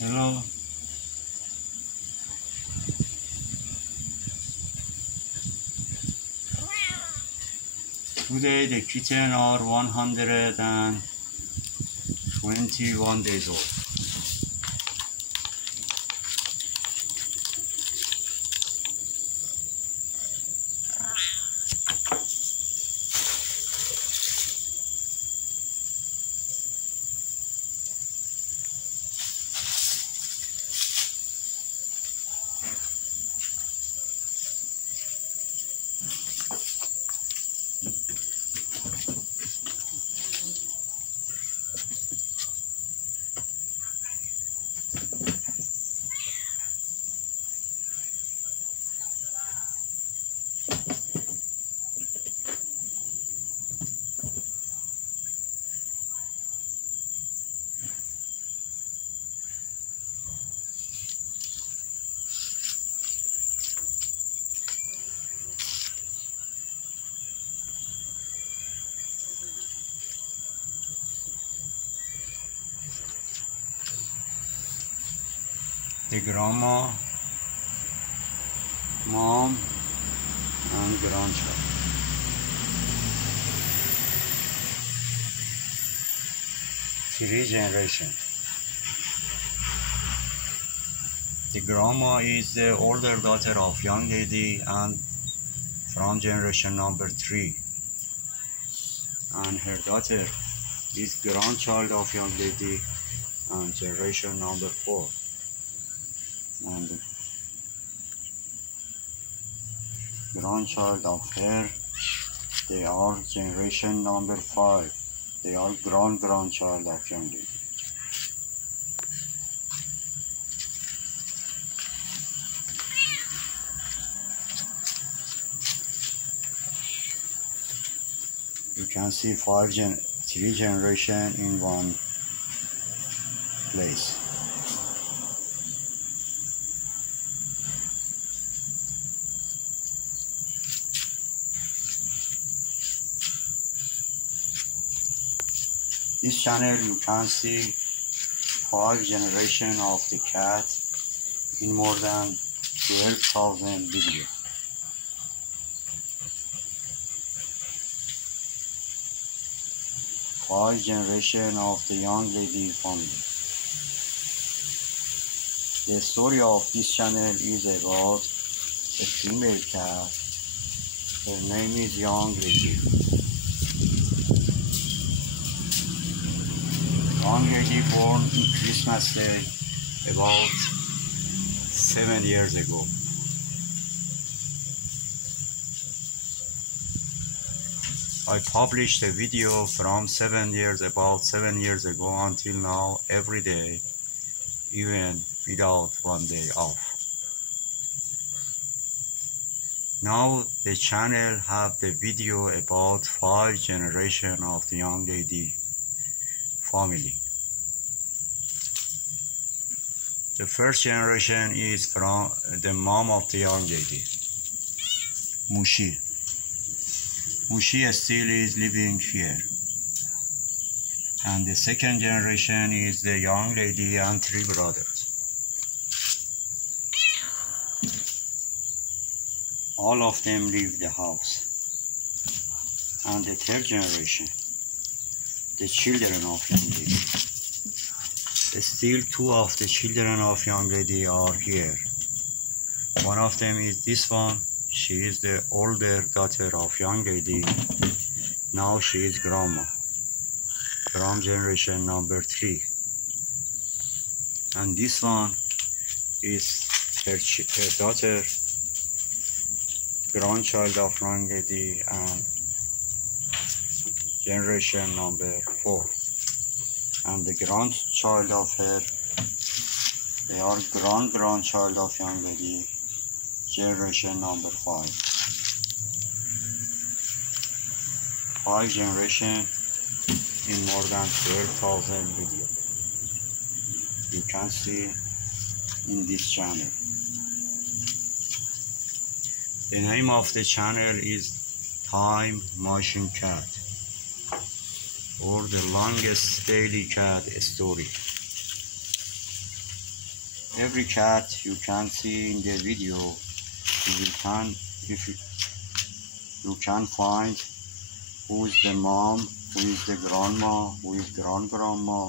Hello. Today the kittens are 121 days old. The grandma, mom, and grandchild. Three generations. The grandma is the older daughter of young lady and from generation number 3. And her daughter is grandchild of young lady and generation number 4. And grandchild of her, they are generation number 5. They are grandchild of young lady. You can see 3 generations in one place. This channel you can see 5 generations of the cat in more than 12,000 videos. Five generations of the young lady family. The story of this channel is about a female cat. Her name is Young Lady. Young Lady born on Christmas Day about 7 years ago. I published a video from about 7 years ago until now every day, even without one day off. Now the channel have the video about 5 generations of the young lady family. The first generation is from the mom of the young lady, Mushi. Mushi still is living here. And the second generation is the young lady and 3 brothers. All of them leave the house. And the third generation, the children of young lady. Still 2 of the children of young lady are here. One of them is this one. She is the older daughter of young lady. Now she is grandma, from generation number 3. And this one is her daughter, grandchild of young lady, and generation number 4. And the grandchild of her, they are grandchild of young lady, generation number 5. 5 generations in more than 12,000 videos. You can see in this channel. The name of the channel is Time Machine Cat, or the longest daily cat story. Every cat you can see in the video, if you can find who is the mom, who is the grandma, who is grandma,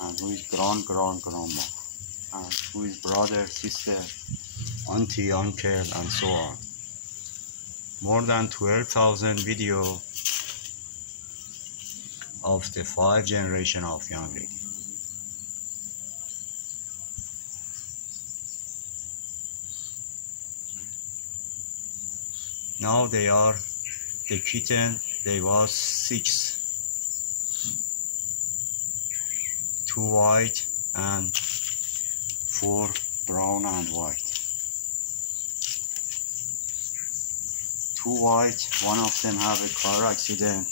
and who is grandma, and who is brother, sister, auntie, uncle, and so on. More than 12,000 video of the 5 generation of young lady. Now they are the kitten. They was 6, 2 white and 4 brown and white. 2 white, one of them have a car accident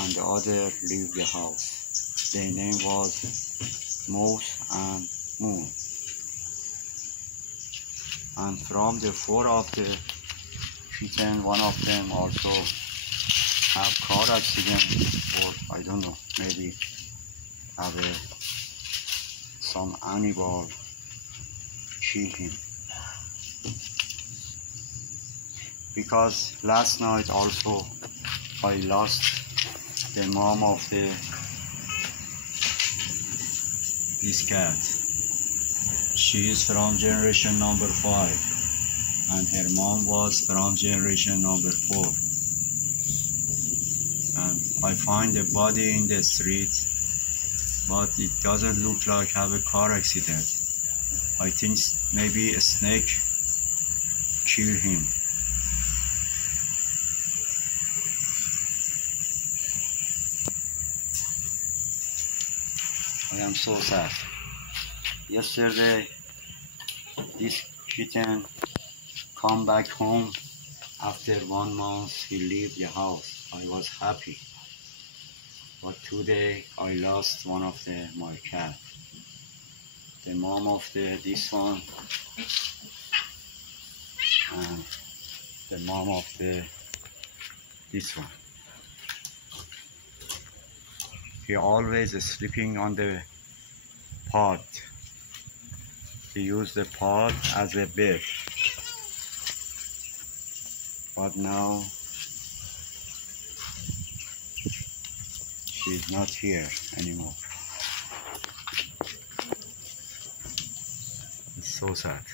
and the other leave the house. Their name was Mouse and Moon. And from the 4 of the kitten, one of them also have car accident, or I don't know, maybe have some animal kill him. Because last night also I lost the mom of this cat. She is from generation number 5 and her mom was from generation number 4. And I find the body in the street, but it doesn't look like have a car accident. I think maybe a snake killed him. I am so sad. Yesterday, this kitten come back home. After 1 month, he leave the house. I was happy. But today, I lost one of my cat. The mom of this one, and the mom of this one. He always is sleeping on the pod. He used the pod as a bed. But now she's not here anymore. It's so sad.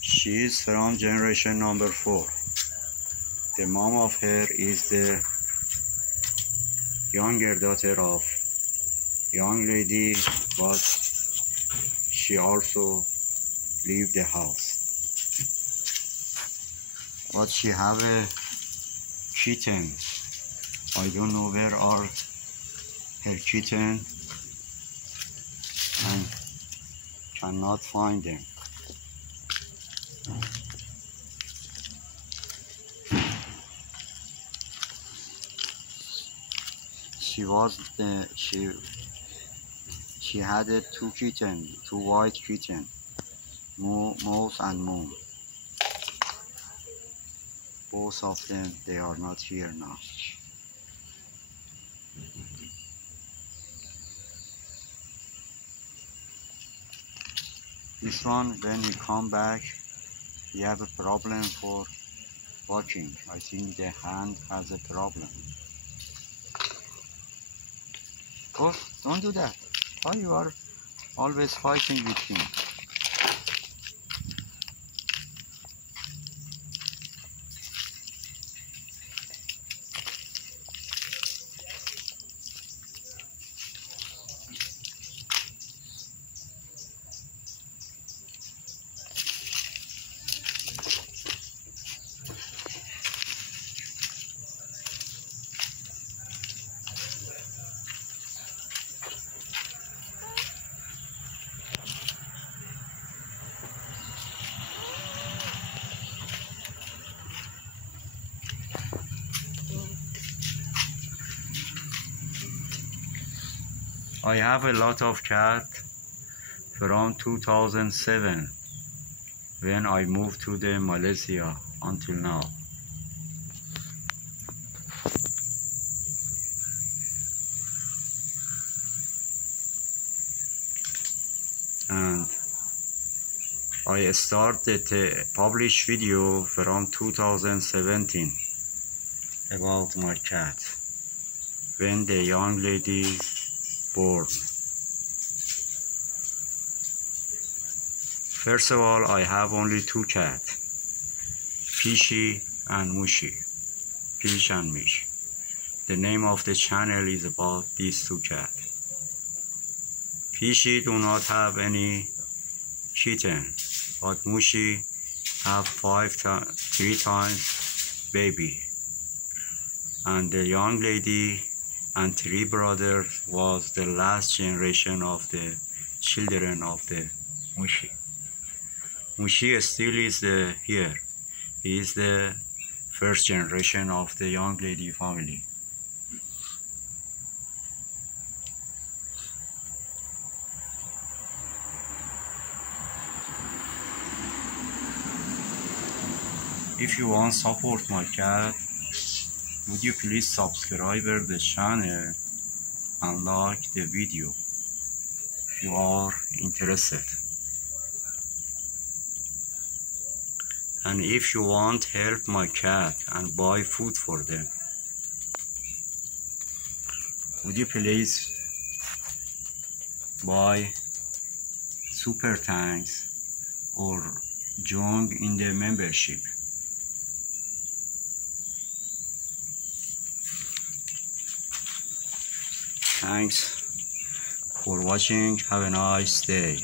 She is from generation number 4. The mom of her is the younger daughter of young lady, but she also leave the house. But she have a kitten. I don't know where are her kitten and cannot find them. She had 2 kittens, 2 white kittens, Mouse and Moon. Both of them, they are not here now. This one, when he come back, he have a problem for walking. I think the hand has a problem. Oh, don't do that. Why you are always fighting with him? I have a lot of cats from 2007 when I moved to the Malaysia until now. And I started a published video from 2017 about my cat when the young lady born. First of all, I have only two cats, Fishy and Mushy. Fish and Mish. The name of the channel is about these two cats. Fishy do not have any kitten, but Mushy have 3 times baby. And the young lady and 3 brothers was the last generation of the children of the Mushy. Mushy still is here. He is the first generation of the young lady family. If you want to support my cat, would you please subscribe the channel and like the video if you are interested. And if you want help my cat and buy food for them, would you please buy super thanks or join in the membership. Thanks for watching. Have a nice day.